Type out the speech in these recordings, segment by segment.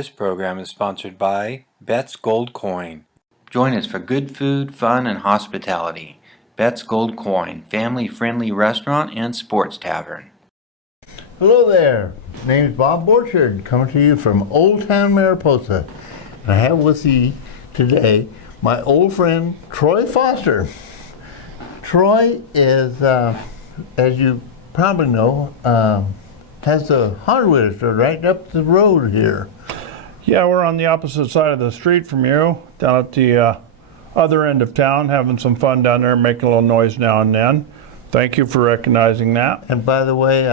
This program is sponsored by Bet's Gold Coin. Join us for good food, fun, and hospitality. Bet's Gold Coin, family-friendly restaurant and sports tavern. Hello there. Name's Bob Borchard, coming to you from Old Town Mariposa. I have with me today my old friend Troy Foster. Troy is, as you probably know, has a hardware store right up the road here. Yeah, we're on the opposite side of the street from you, down at the other end of town, having some fun down there, making a little noise now and then. Thank you for recognizing that. And by the way,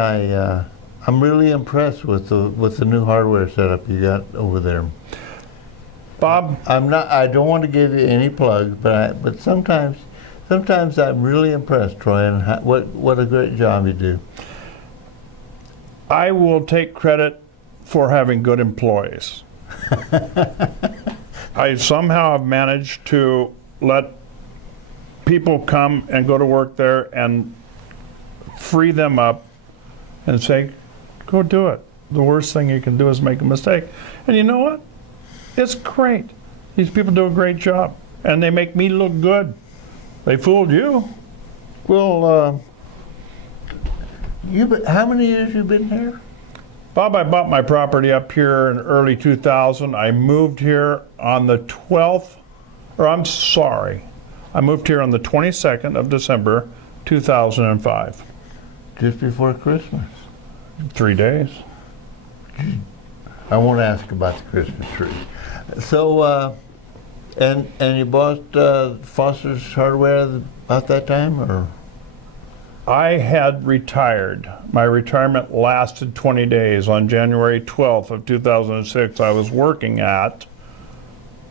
I'm really impressed with the new hardware setup you got over there. Bob? I don't want to give you any plugs, but sometimes I'm really impressed, Troy, and what a great job you do. I will take credit for having good employees. I somehow have managed to let people come and go to work there and free them up and say, go do it. The worst thing you can do is make a mistake. And you know what? It's great. These people do a great job, and they make me look good. They fooled you. Well, how many years you been here? Bob, I bought my property up here in early 2000. I moved here on the 12th, I moved here on the 22nd of December, 2005. Just before Christmas. 3 days. I won't ask about the Christmas tree. So, and you bought Foster's Hardware about that time, or? I had retired. My retirement lasted 20 days. On January 12th of 2006, I was working at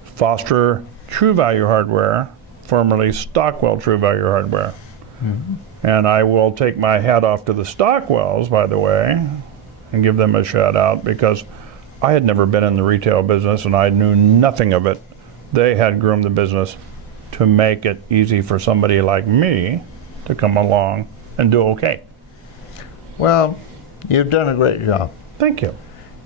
Foster True Value Hardware, formerly Stockwell True Value Hardware. Mm-hmm. And I will take my hat off to the Stockwells, by the way, and give them a shout out, because I had never been in the retail business and I knew nothing of it. They had groomed the business to make it easy for somebody like me to come along and do okay. Well, you've done a great job. Thank you.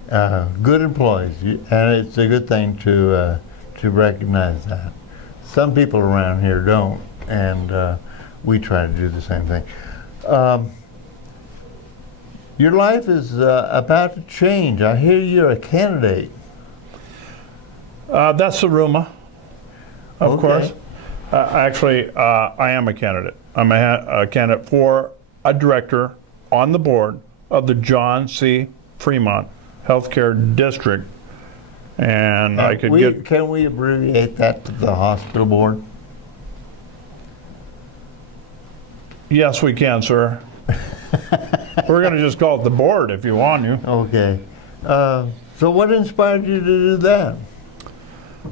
Good employees, and it's a good thing to recognize that. Some people around here don't, and we try to do the same thing. Your life is about to change. I hear you're a candidate. That's the rumor, of Okay. course. Actually, I am a candidate. I'm a candidate for a director on the board of the John C. Fremont Health Care District. And Can we abbreviate that to the hospital board? Yes, we can, sir. We're going to just call it the board if you want to. Okay. So what inspired you to do that?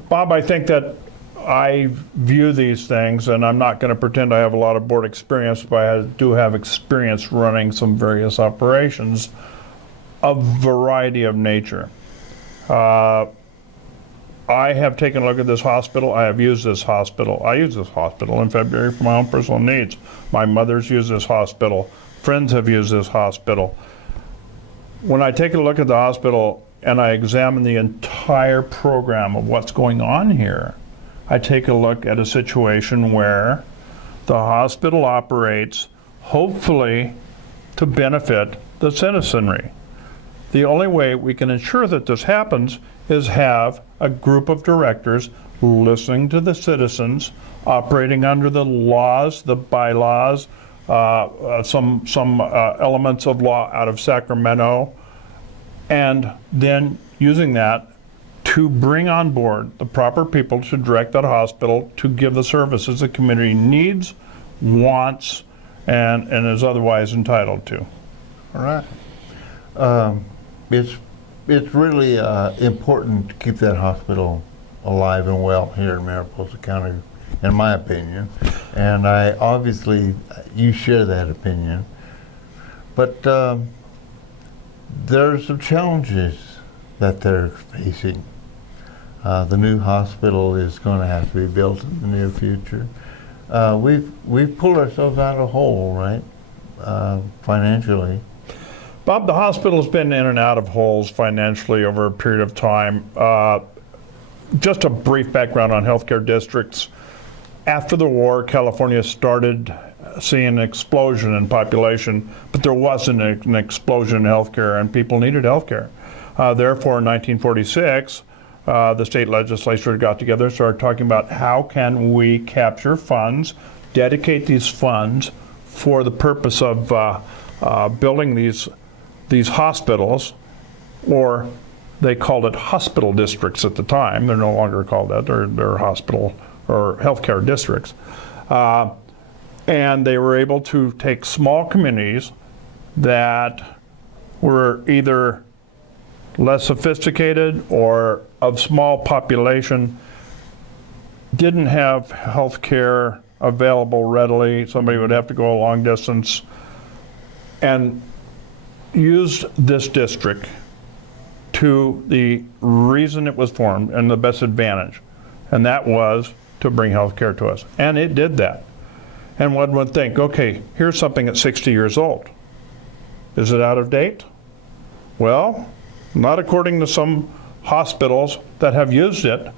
Bob, I think that I view these things, and I'm not going to pretend I have a lot of board experience, but I do have experience running some various operations of variety of nature. I have taken a look at this hospital. I have used this hospital. I used this hospital in February for my own personal needs. My mother's used this hospital. Friends have used this hospital. When I take a look at the hospital and I examine the entire program of what's going on here, I take a look at a situation where the hospital operates, hopefully, to benefit the citizenry. The only way we can ensure that this happens is have a group of directors listening to the citizens, operating under the laws, the bylaws, some elements of law out of Sacramento, and then using that to bring on board the proper people to direct that hospital to give the services the community needs, wants, and is otherwise entitled to. All right. It's really important to keep that hospital alive and well here in Mariposa County, in my opinion. And obviously you share that opinion. But there are some challenges that they're facing. The new hospital is going to have to be built in the near future. We've pulled ourselves out of a hole, right? Financially. Bob, the hospital's been in and out of holes financially over a period of time. Just a brief background on healthcare districts. After the war, California started seeing an explosion in population, but there wasn't an explosion in healthcare, and people needed healthcare. Therefore, in 1946, the state legislature got together and started talking about how can we capture funds, dedicate these funds for the purpose of building these hospitals, or they called it hospital districts at the time. They're no longer called that. They're hospital or healthcare districts. And they were able to take small communities that were either less sophisticated or of small population, didn't have health care available readily. Somebody would have to go a long distance, and used this district to the reason it was formed and the best advantage, and that was to bring health care to us. And it did that. And one would think, okay, here's something at 60 years old. Is it out of date? Well, not according to some hospitals that have used it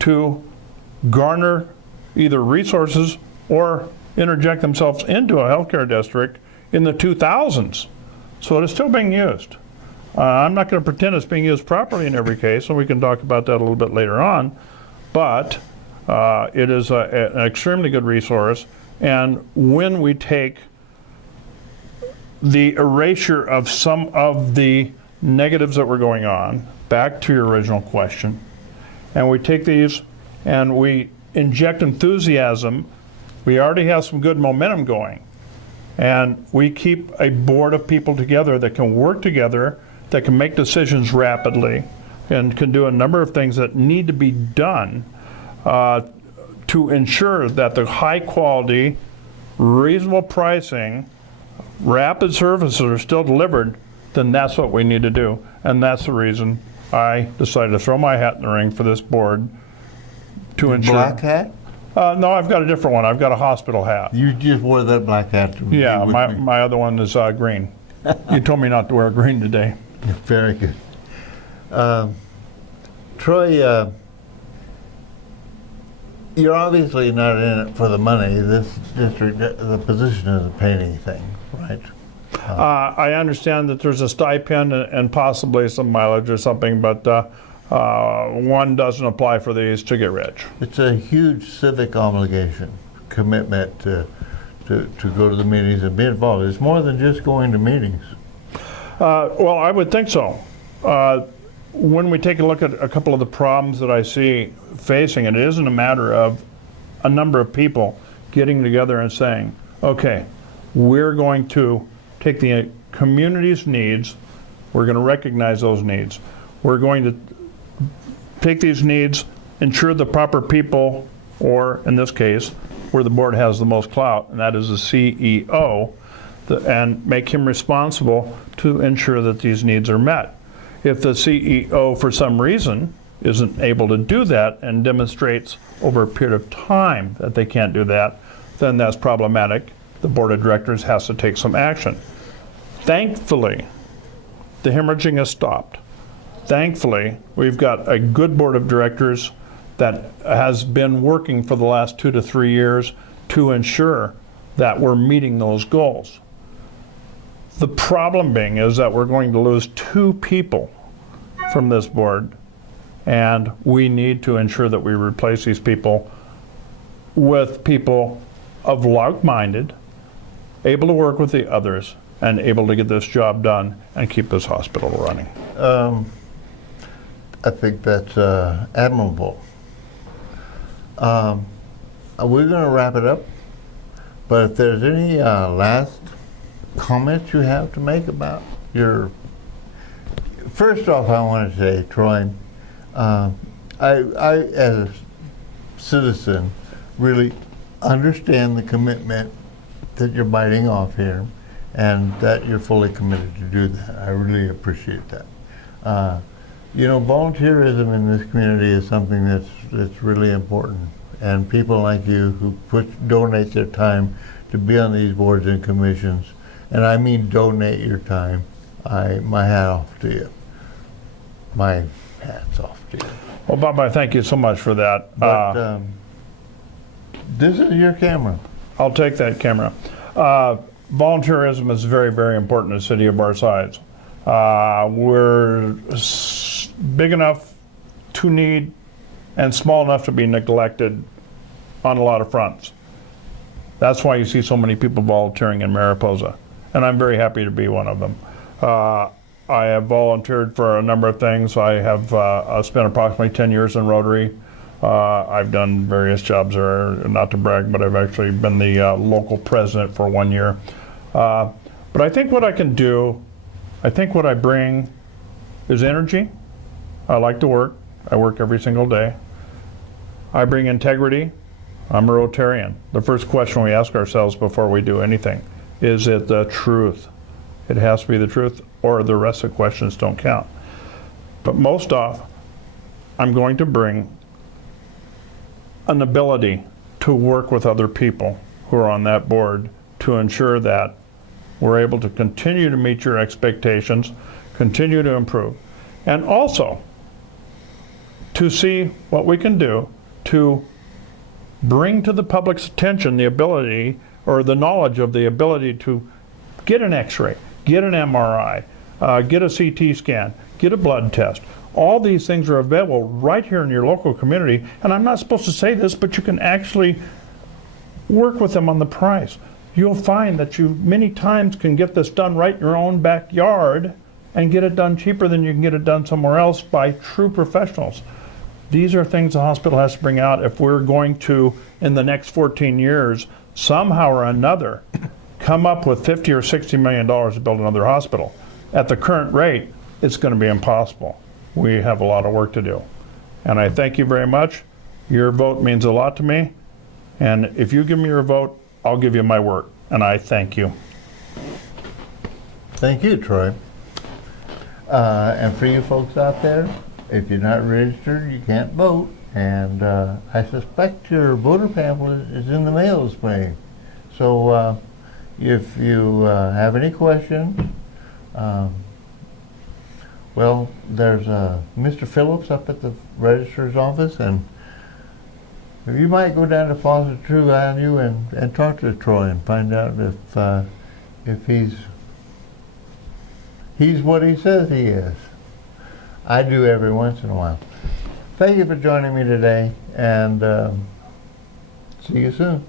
to garner either resources or interject themselves into a healthcare district in the 2000s. So it is still being used. I'm not going to pretend it's being used properly in every case, and we can talk about that a little bit later on, but it is an extremely good resource. And when we take the erasure of some of the negatives that were going on, back to your original question, and we take these and we inject enthusiasm, we already have some good momentum going. And we keep a board of people together that can work together, that can make decisions rapidly, and can do a number of things that need to be done to ensure that the high quality, reasonable pricing, rapid services are still delivered. Then that's what we need to do. And that's the reason I decided to throw my hat in the ring for this board to ensure. Black hat? No, I've got a different one. I've got a hospital hat. You just wore that black hat to Yeah, be with me. my other one is green. You told me not to wear green today. Very good. Troy, you're obviously not in it for the money. This district, the position doesn't pay anything, right? I understand that there's a stipend and possibly some mileage or something, but one doesn't apply for these to get rich. It's a huge civic obligation, commitment to go to the meetings and be involved. It's more than just going to meetings. Well, I would think so. When we take a look at a couple of the problems that I see facing it isn't a matter of a number of people getting together and saying, okay, we're going to take the community's needs, we're going to recognize those needs, we're going to take these needs, ensure the proper people, or in this case, where the board has the most clout, and that is the CEO, and make him responsible to ensure that these needs are met. If the CEO, for some reason, isn't able to do that and demonstrates over a period of time that they can't do that, then that's problematic. The board of directors has to take some action. Thankfully, the hemorrhaging has stopped. Thankfully, we've got a good board of directors that has been working for the last 2 to 3 years to ensure that we're meeting those goals. The problem being is that we're going to lose 2 people from this board, and we need to ensure that we replace these people with people of like-minded, able to work with the others, and able to get this job done and keep this hospital running. I think that's admirable. We're going to wrap it up, but if there's any last comments you have to make about your... First off, I want to say, Troy, I as a citizen really understand the commitment that you're biting off here, and that you're fully committed to do that. I really appreciate that. You know, volunteerism in this community is something that's really important, and people like you who donate their time to be on these boards and commissions, and I mean donate your time, my hat off to you. My hat's off to you. Well, Bob, thank you so much for that. But this is your camera. I'll take that camera. Volunteerism is very, very important in a city of our size. We're big enough to need and small enough to be neglected on a lot of fronts. That's why you see so many people volunteering in Mariposa, and I'm very happy to be one of them. I have volunteered for a number of things. I have spent approximately 10 years in Rotary. I've done various jobs there, not to brag, but I've actually been the local president for 1 year. But I think what I can do, I think what I bring is energy. I like to work. I work every single day. I bring integrity. I'm a Rotarian. The first question we ask ourselves before we do anything, is it the truth? It has to be the truth, or the rest of the questions don't count. But most often, I'm going to bring an ability to work with other people who are on that board to ensure that we're able to continue to meet your expectations, continue to improve, and also to see what we can do to bring to the public's attention the ability or the knowledge of the ability to get an x-ray, get an MRI, get a CT scan, get a blood test. All these things are available right here in your local community, and I'm not supposed to say this, but you can actually work with them on the price. You'll find that you many times can get this done right in your own backyard and get it done cheaper than you can get it done somewhere else by true professionals. These are things the hospital has to bring out if we're going to, in the next 14 years, somehow or another, come up with $50 or $60 million to build another hospital. At the current rate, it's going to be impossible. We have a lot of work to do. And I thank you very much. Your vote means a lot to me. And if you give me your vote, I'll give you my work. And I thank you. Thank you, Troy. And for you folks out there, if you're not registered, you can't vote. And I suspect your voter pamphlet is in the mail this way. So if you have any questions, well, there's Mr. Phillips up at the registrar's office, and you might go down to Foster True Avenue and talk to Troy and find out if he's what he says he is. I do every once in a while. Thank you for joining me today, and see you soon.